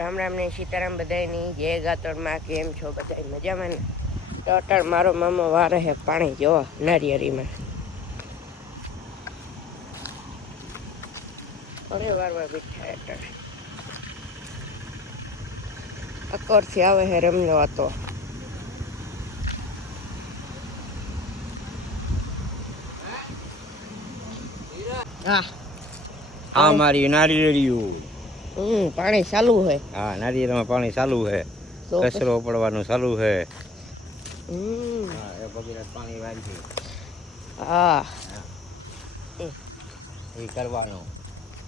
રામ રામ ને સીતારામ બધાયની જય ગાતરમાં કેમ છો બધા મજામાં ને? તો અટાણ મારો મામો વારે હે પાણી જોવા નારિયેરીમાં અરે વારવા બેઠા અટાણ અકોરથી આવે હે રમનો હતો હા હા મારી નારિયેળિયું પાણી ચાલુ હે. હા નારિયેળમાં પાણી ચાલુ હે. તો કચરો પડવાનું ચાલુ હે. હા એ ભગીરથ પાણી વાળી હા એ કરવાનું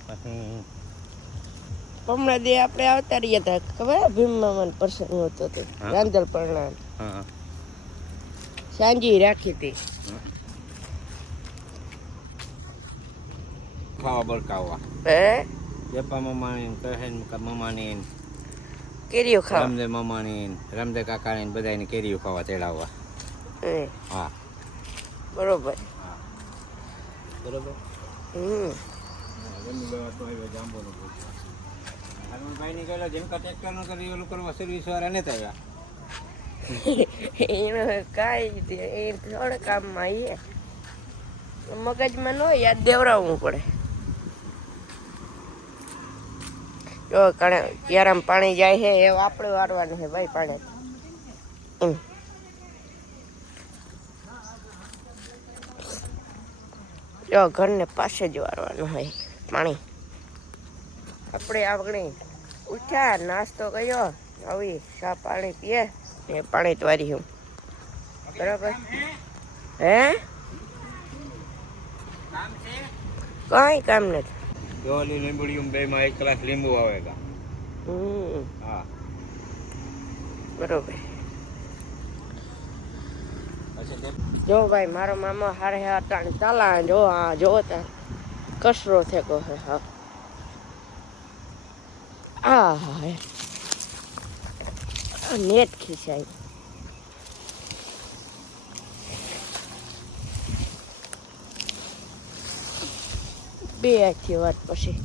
પછી હમણાં દે આપણે આવતા રહ્યા હતા ખબર ભીમ મામાનો પ્રસંગ હતો તે રાંદલ પરણા હા સાંજી રાખી હતી ખાવા બળકાવવા હે જપ્પા મમ્માની કહન મમ્માની કેરીઓ ખાવા રામદેવ મમ્માની રામદેવ કાકાની બધાની કેરીઓ ખાવા તેડાવવા. હા બરોબર હા બરોબર ભાઈની કહેલો જેમકા ટ્રેક્ટરનું કરી ઓલું કરવા સર્વિસ વાળા નતા આવ્યા એનો કાંઈ એ થોડે કામમાં આવીએ મગજમાં ન યાદ દેવડાવવું પડે. જો ક્યારામાં પાણી જાય છે એ આપણે વારવાનું છે ભાઈ પાણી જો ઘરને પાસે જ વારવાનું હોય પાણી. આપણે આપણે ઉઠ્યા નાસ્તો કર્યો આવી ચા પાણી પીએ ને પાણી તો વારી હું બરાબર હે કઈ કામ નથી. ડોલી લીંબુડીયું બે માં 1 કલાક લીંબુ આવેગા. હા બરોબર જો ભાઈ મારો મામા હારે હતા તાલા જો આ જો કસરો થેકો હે હા આ હા નેટ ખીચાય બે આખી વાત પછી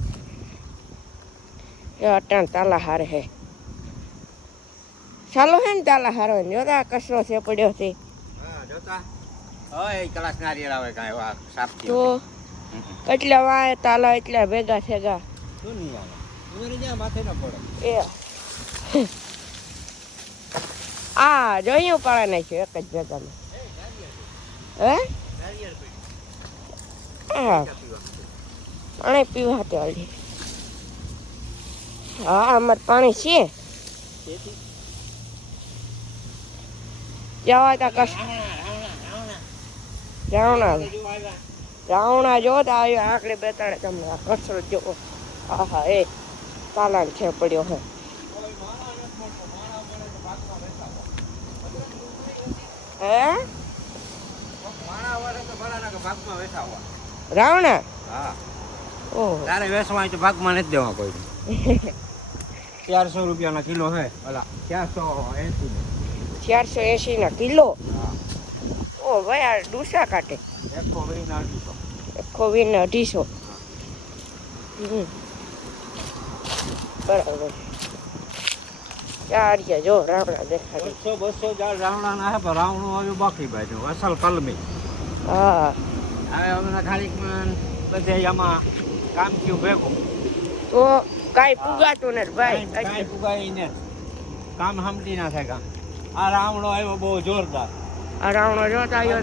અટાણ તાલા હારે હે ચાલો હે ને તાલા હારો જોતા કસરો છે પડ્યો છે. હા જોતા હા 1 કલાક નારિયેળ આવે કાંઈ વા સાફ તો એટલા વાય તાલા એટલા ભેગા થેગા શું નહીં આવે ઉમેરી જ્યાં માથે ન પડે એ આ જોયું પાડા નાખ્યું એક જ ભેગામાં હે હા પાણી પીવા તો હાલી હા અમારે પાણી છે જવા તા કશ રાવણા જો તો આવ્યો આકડે બેતાડે તમને આ કચરો જો હા એ તાલાન છે પડ્યો હે રાવણા હા ઓહ તારે વેસવા તો ભાગમાં નથી દેવા કોઈ 400 રૂપિયાના કિલો હે ઓલા 480 ના કિલો હા ઓ ભાઈ આ ડૂસા કાટે 120 ને 250 બરાબર ચાર જો રાવણા દેખાય 200 જાળ રાવણાના હે પણ રાવણું આવ્યું બાકી બાજુ અસલ કલમી હા હવે હમણાં ખાલીકમાં બધે આમાં કામ થયું ભેગું તો કાંઈ પુગાતું નથી ભાઈ કાંઈ પુગાય ને કામ હમતી ના થાય કામ આ રાવણો આવ્યો બહુ જોરદાર આ રાવણો જોતા આવ્યો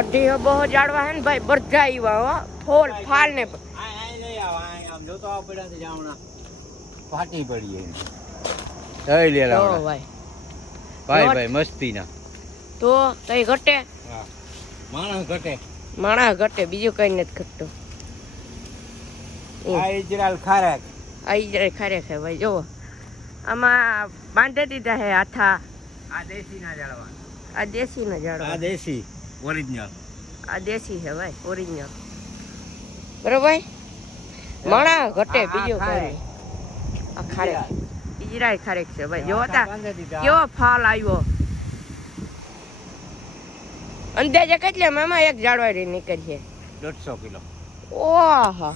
અઢી બહુ જાડવા હે ને ભાઈ બધા આવ્યા હો ફોલ ફાલ ને જોતો પડ્યા છે જાવણા ફાટી પડી ભાઈ ભાઈ મસ્તી ના તો કઈ ઘટે માણસ ઘટે બીજું કઈ નથી ઘટતું આ ઇજરાલ ખારેક ખરે છે ભાઈ જોવો આમાં બાંધી દીધા હે હાથા આ દેશી ના જાળવા આ દેશી ના જાડવા આ દેશી ઓરિજિનલ આ દેશી છે ભાઈ ઓરિજિનલ બરોબર માણા ઘટે બીજું કઈ આ ખારેક ઇજરાલ ખારેક છે ભાઈ જોતા કેવો ફાલ આવ્યો અંદાજે કેટલા મામા એક જાડવા નીકળી છે 150 કિલો ઓહા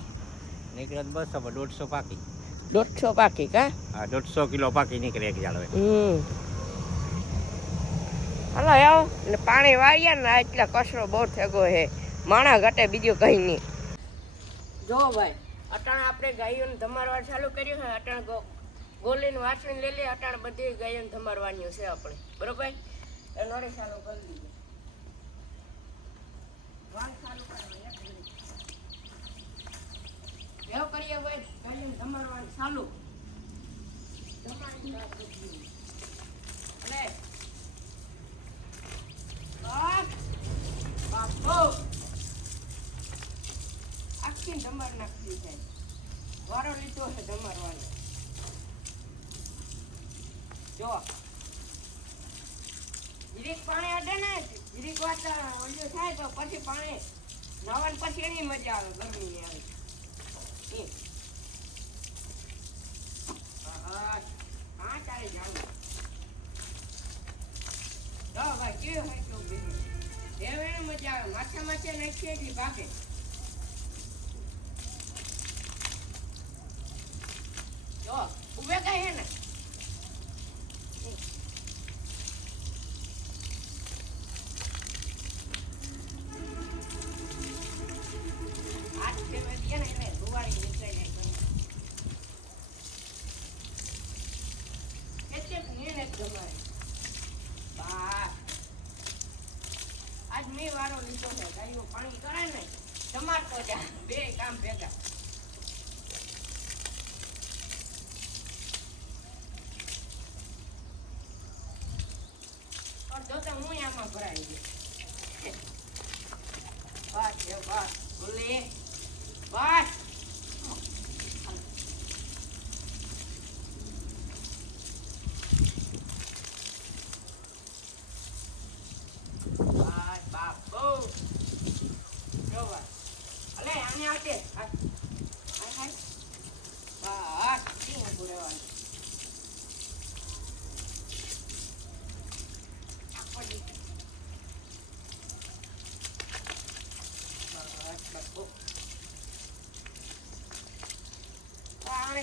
નીકળે તો 200 પર 150 પાકી. 150 પાકી કા? હા 150 કિલો પાકી નીકળે એક ઝાડવે. હાલો આવો ને પાણી વાળીએ ને એટલે કચરો બહુ થેગો હે માણા ઘટે બીજું કઈ નહીં. જો ભાઈ અટાણે આપણે ગાયોને ધમારવા ચાલુ કર્યું છે. અટાણે ગોલીને વાસણી લઈ લે. અટાણે બધી ગાયોને ધમારવાની છે આપણે બરોબર. એ નોડી ચાલુ કરી દીધું. વાલ ચાલુ કરવાની એવું કરીએ ભાઈ. ગાયોને ધમારવાનું ચાલુ ધમારી આખી ધમાર નાખી છે. વારો લીધો છે ધમારવાનો. જો જીરીક પાણી અડે ને જીરીક વાત ઓલું થાય તો પછી પાણી નવાન પછી એની મજા આવે ગરમી આવે. હા ચાલે જાવ ભાઈ કેવું હોય કેવું બીજું એને મજા આવે. માથા માથે નાખીએ એટલી ભાગે. જો ઉભે કઈ હે ને આજ મેં વારો લીધો છે. ગાયો પાણી કરે ને સમારતો જા બે કામ ભેગા. જોતા હું આમાં ભરાઈ ગઈ. બસ બસ બોલે બસ.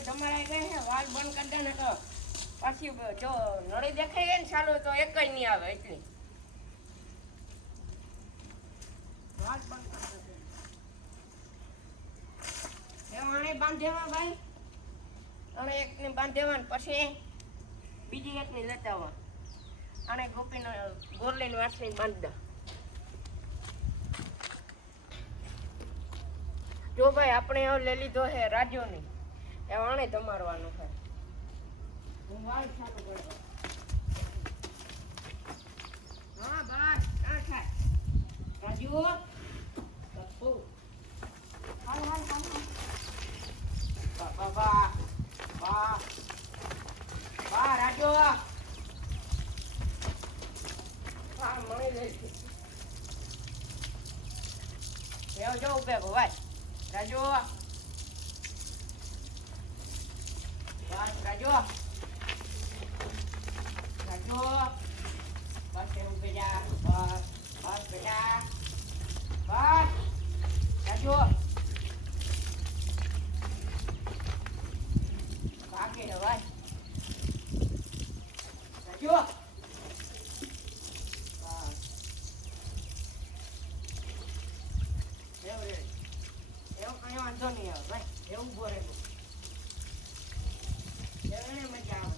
તમારે ગઈ વાલ બંધ કરી દે ને તો પછી જો નળી દેખાય ને ચાલુ તો એક જ નહીં આવે. એટલી વાલ બંધ કરી દે. આને બાંધેવા ભાઈ અને એકને બાંધેવા પછી બીજી એકની લેતા આવા. આને ગોપીને ગોરલીને વાસણી બાંધી દો. જો ભાઈ આપણે હવે લઈ લીધો છે રાજ્યોની એ આણે ધમારવાનું છે. હું વાળ છાટું પડતો. હા બસ ના થાય રાજુ. હાલ હાલ હાલ વાહ વાહ વાહ વાહ રાજુ. હા મળી જાય. એવો જો ઉભે ભાઈ રાજુ. બસ રાજુ રાજુ બસ એવું બેટા. બસ બસ બેટા બસ રાજુ. ભાગે ને ભાઈ રાજુ. એવું કઈ વાંધો નહીં આવે ભાઈ. એવું બોરે મજા આવે.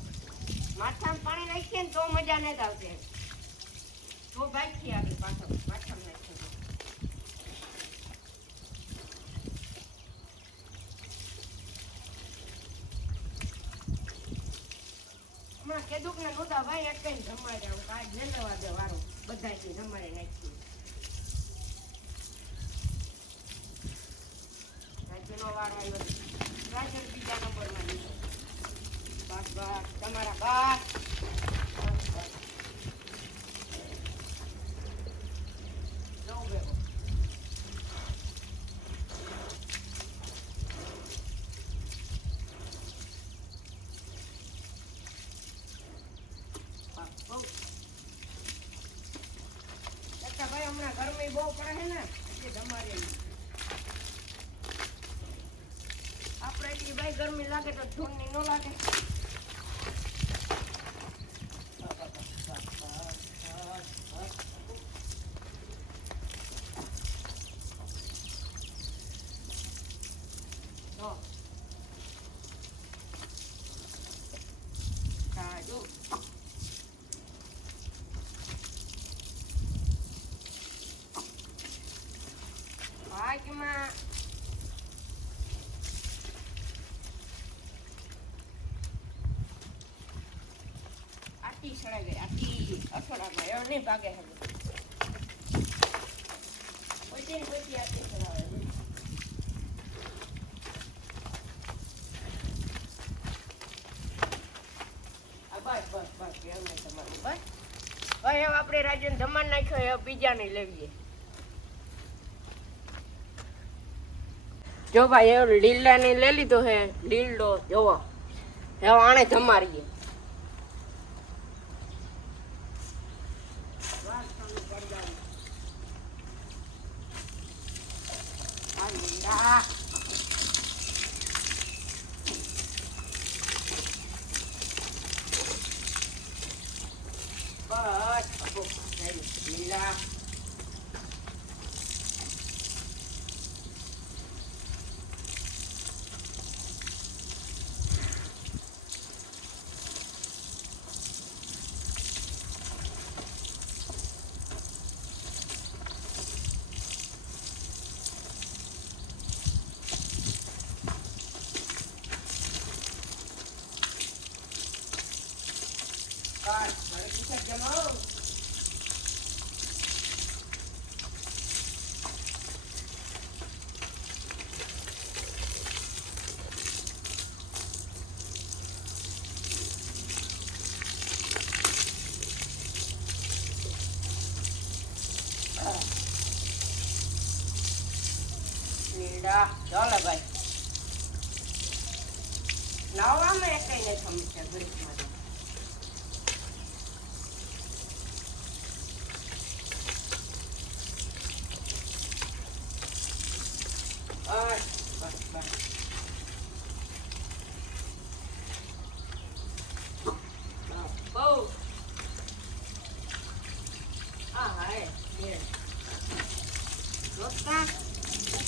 માથામાં પાણી નાખીએ ને તો મજા નથી આવતી. તો બાઈકથી આગળ પાછળ માથામાં નાખીએ. હમણાં કેદુક ને નહોતા ભાઈ એક કઈ જમાડે. હું કાંઈ લઈ લેવા દે વારો બધાથી જમાડે નાખી. રાજુનો વારો આવ્યો. રાજુ બીજા નંબરમાં લીધો. બસ બસ તમારા બસ જવું ભેગો. ભાઈ હમણાં ગરમી બહુ પડે છે ને એટલે તમારે બાકી ભાઈ ગરમી લાગે તો ધૂળની ન લાગે. આટી સડાઈ ગઈ, આટી અઠવાડામાં એવો નહીં ભાગે હવે. કોઈ આટી સડાવે છે. બસ એમ નહીં તમારું બસ. હવે આપણે રાજ્યને ધમાન નાખ્યો, હવે બીજાને લેવીએ. જો ભાઈ એવો લીલાને લઈ લીધો હે, લીલો જોવો હવે આણે ધમારીએ. બસ લીલા ચાલો ભાઈ નાવામાં એક કઈ સમસ્યા ઘડીકમાં.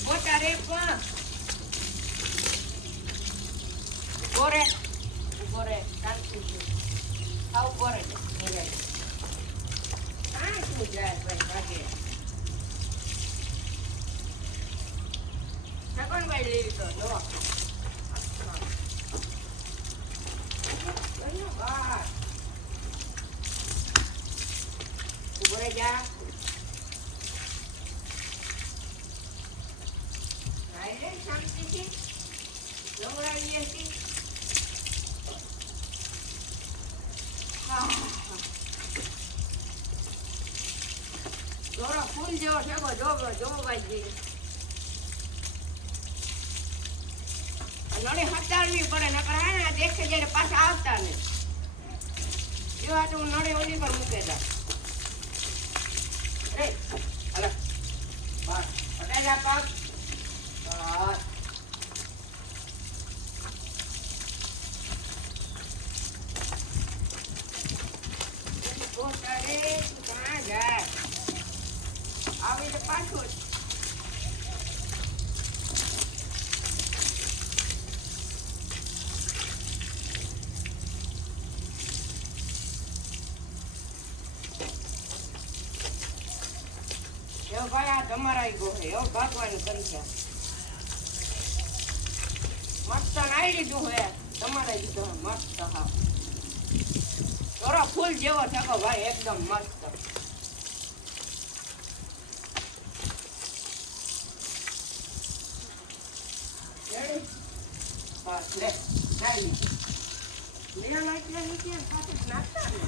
મોટા રે પણ ઉભો રે શાંતિ આવ ઉભો રે શું જાય ભાઈ ભાગે ભાઈ લેવી તો જો ઉભો રે જા શાંતિથી લવડાવીએ છીએ. દોરો ફૂલ જેવો છે જો ભાઈ નડે હટાડવી પડે નકર હે ને દેખે જયારે પાછા આવતા ને એવા તો હું નડે ઓલી પર મૂકે જા રે હાલો બસ હટાઈ જા પાક આવી તો પાછું એવો ભાઈ આ તમારા ગો એવો ભાગવાનું કરી છે મસ્ત નાઈ લીધું હે તમારે લીધો મસ્ત હા થોડો ફૂલ જેવો થકો ભાઈ એકદમ મસ્ત બસ લે નાઈ લીધું લીલા નીચે સાથે નાખતા ને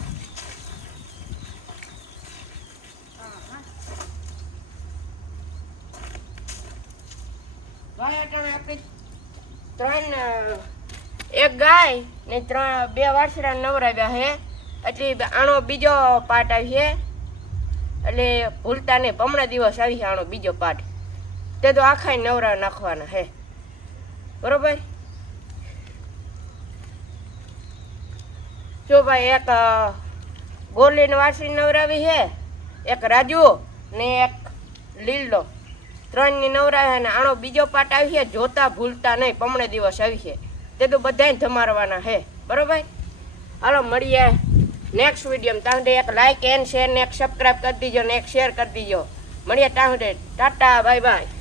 ભાઈ અટાણે આપણે ત્રણ એક ગાય ને બે વાછડા નવરાવ્યા હે એટલે આનો બીજો પાર્ટ આવી છે એટલે ભૂલતા નહીં હમણાં દિવસ આવી છે આનો બીજો પાર્ટ તે તો આખા નવરા નાખવાના હે બરોબર જો ભાઈ એક ગોલીન વાસી નવરાવી છે, એક રાજુ ને એક લીલો, 3ની નવરાવી છે. ને આનો બીજો પાર્ટ આવી છે, જોતા ભૂલતા નહીં, પમણે દિવસ આવી છે. તે તો બધાને ધમારવાના છે, બરોબર. હાલો મળીએ નેક્સ્ટ વિડીયો. ત્યાં સુધી એક લાઈક એન્ડ શેર ને એક સબસ્ક્રાઈબ કરી દીજો ને એક શેર કરી દીજો. મળીએ ત્યાં સુધી. Tata bye bye.